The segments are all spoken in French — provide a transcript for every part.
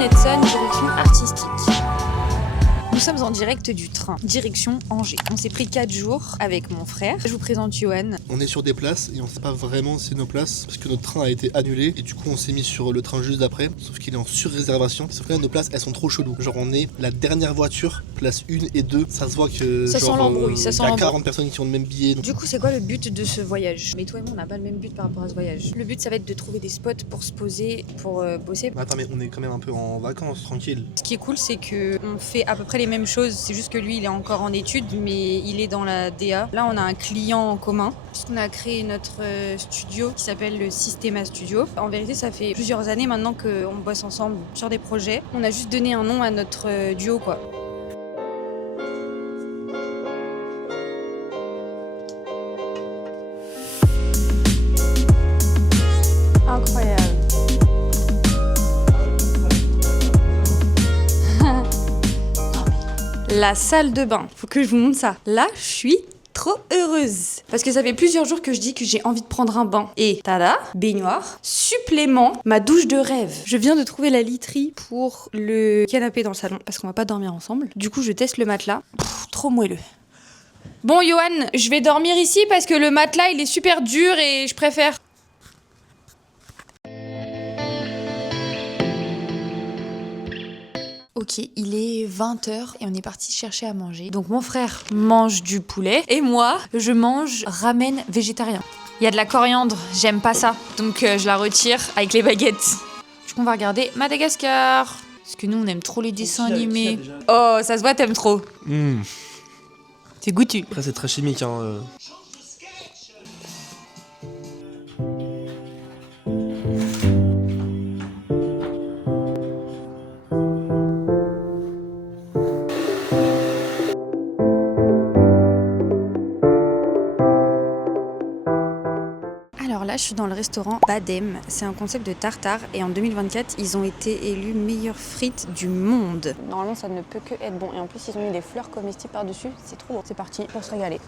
Netson, direction artistique. Nous sommes en direct du train, direction Angers. On s'est pris 4 jours avec mon frère. Je vous présente Johan. On est sur des places et on sait pas vraiment si c'est nos places parce que notre train a été annulé et du coup on s'est mis sur le train juste d'après, sauf qu'il est en surréservation. Sauf que là nos places elles sont trop cheloues. Genre on est la dernière voiture, place 1 et 2. Ça se voit que Ça sent l'embrouille, ça sent y a l'embrouille. 40 personnes qui ont le même billet. Du coup, c'est quoi le but de ce voyage? Mais toi et moi, on n'a pas le même but par rapport à ce voyage. Le but, ça va être de trouver des spots pour se poser, pour bosser. Attends mais on est quand même un peu en vacances, tranquille. Ce qui est cool, c'est que on fait à peu près les mêmes choses. C'est juste que lui, il est encore en études, mais il est dans la DA. Là, on a un client en commun, puisqu'on a créé notre studio qui s'appelle le Systema Studio. En vérité, ça fait plusieurs années maintenant qu'on bosse ensemble sur des projets. On a juste donné un nom à notre duo, quoi. Incroyable. La salle de bain, faut que je vous montre ça. Là, je suis trop heureuse. Parce que ça fait plusieurs jours que je dis que j'ai envie de prendre un bain. Et tada, baignoire, supplément, ma douche de rêve. Je viens de trouver la literie pour le canapé dans le salon, parce qu'on va pas dormir ensemble. Du coup, je teste le matelas. Trop moelleux. Bon, Johan, je vais dormir ici parce que le matelas, il est super dur et je préfère... Ok, il est 20h et on est parti chercher à manger. Donc mon frère mange du poulet et moi, je mange ramen végétarien. Il y a de la coriandre, j'aime pas ça. Donc je la retire avec les baguettes. Du coup, on va regarder Madagascar. Parce que nous, on aime trop les dessins animés. Oh, ça se voit, t'aimes trop. C'est goûtu. Après c'est très chimique hein. Alors là, je suis dans le restaurant Badem. C'est un concept de tartare et en 2024, ils ont été élus meilleures frites du monde. Normalement, ça ne peut que être bon. Et en plus, ils ont mis des fleurs comestibles par-dessus. C'est trop bon. C'est parti pour se régaler.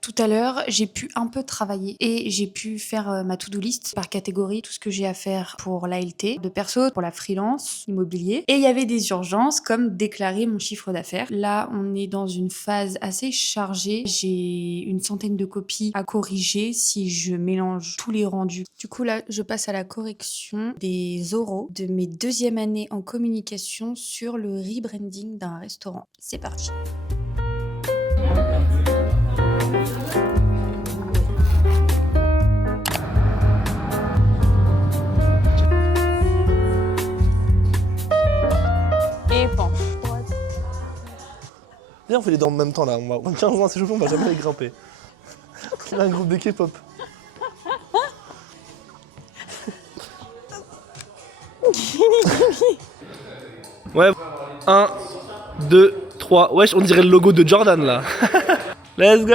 Tout à l'heure, j'ai pu un peu travailler et j'ai pu faire ma to-do list par catégorie, tout ce que j'ai à faire pour l'ALT, de perso, pour la freelance, immobilier. Et il y avait des urgences comme déclarer mon chiffre d'affaires. Là, on est dans une phase assez chargée. J'ai une centaine de copies à corriger si je mélange tous les rendus. Du coup, là, je passe à la correction des oraux de mes 2e années en communication sur le rebranding d'un restaurant. C'est parti. Viens on fait les dents en même temps là, on va 15 ans à s'échauffer, on va jamais les grimper. On a un groupe de K-pop. Ouais, 1, 2, 3. Wesh, on dirait le logo de Jordan là. Let's go.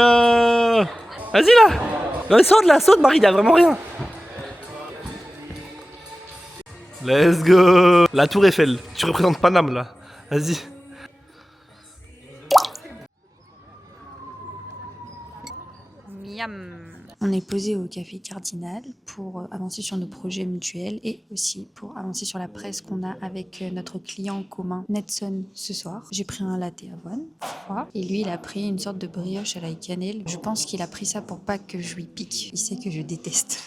Vas-y là. Non, saute Marie, y'a vraiment rien. Let's go. La tour Eiffel, tu représentes Paname là. Vas-y. Miam. On est posé au café Cardinal pour avancer sur nos projets mutuels et aussi pour avancer sur la presse qu'on a avec notre client commun Netson ce soir. J'ai pris un latte avoine froid et lui il a pris une sorte de brioche à la cannelle. Je pense qu'il a pris ça pour pas que je lui pique. Il sait que je déteste.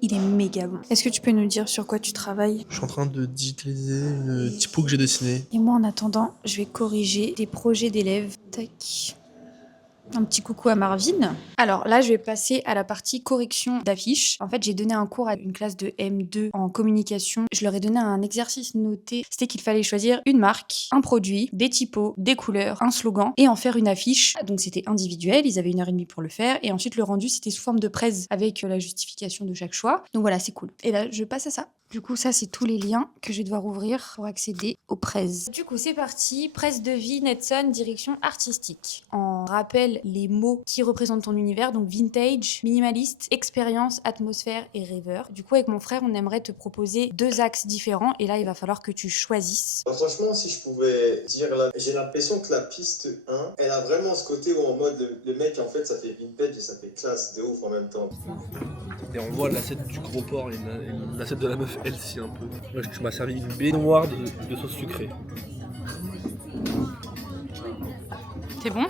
Il est méga bon. Est-ce que tu peux nous dire sur quoi tu travailles? Je suis en train de digitaliser une typo que j'ai dessinée. Et moi en attendant, je vais corriger des projets d'élèves. Tac. Un petit coucou à Marvin. Alors là, je vais passer à la partie correction d'affiches. En fait, j'ai donné un cours à une classe de M2 en communication. Je leur ai donné un exercice noté. C'était qu'il fallait choisir une marque, un produit, des typos, des couleurs, un slogan et en faire une affiche. Donc c'était individuel, ils avaient 1h30 pour le faire. Et ensuite, le rendu, c'était sous forme de presse avec la justification de chaque choix. Donc voilà, c'est cool. Et là, je passe à ça. Du coup, ça, c'est tous les liens que je vais devoir ouvrir pour accéder aux presse. Du coup, c'est parti. Presse de vie, Netson, direction artistique. On rappelle les mots qui représentent ton univers, donc vintage, minimaliste, expérience, atmosphère et rêveur. Du coup, avec mon frère, on aimerait te proposer 2 axes différents et là, il va falloir que tu choisisses. Alors, franchement, si je pouvais dire là, j'ai l'impression que la piste 1, elle a vraiment ce côté où en mode le mec, en fait, ça fait vintage et ça fait classe de ouf en même temps. Et on voit l'assiette du gros porc et l'assiette de la meuf healthy un peu. Moi, tu m'as servi une baignoire de sauce sucrée. C'est bon?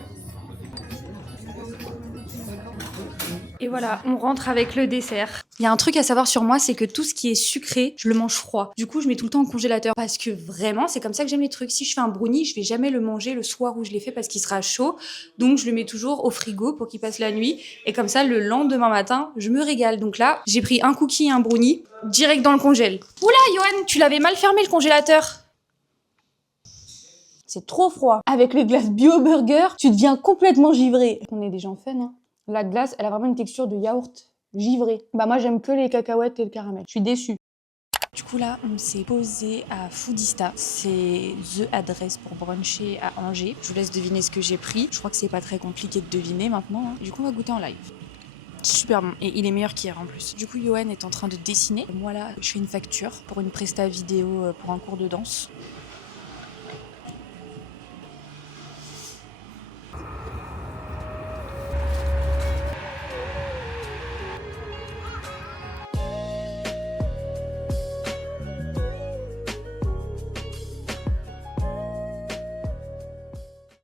Et voilà, on rentre avec le dessert. Il y a un truc à savoir sur moi, c'est que tout ce qui est sucré, je le mange froid. Du coup, je mets tout le temps au congélateur parce que vraiment, c'est comme ça que j'aime les trucs. Si je fais un brownie, je vais jamais le manger le soir où je l'ai fait parce qu'il sera chaud. Donc, je le mets toujours au frigo pour qu'il passe la nuit. Et comme ça, le lendemain matin, je me régale. Donc là, j'ai pris un cookie et un brownie direct dans le congèle. Oula, Johan, tu l'avais mal fermé le congélateur. C'est trop froid. Avec les glaces bio burger, tu deviens complètement givré. On est des gens fun, hein. La glace, elle a vraiment une texture de yaourt givré. Bah moi, j'aime que les cacahuètes et le caramel. Je suis déçue. Du coup là, on s'est posé à Foodista. C'est the adresse pour bruncher à Angers. Je vous laisse deviner ce que j'ai pris. Je crois que c'est pas très compliqué de deviner maintenant, hein. Du coup, on va goûter en live. Super bon, et il est meilleur qu'hier en plus. Du coup, Johan est en train de dessiner. Moi là, je fais une facture pour une presta vidéo pour un cours de danse.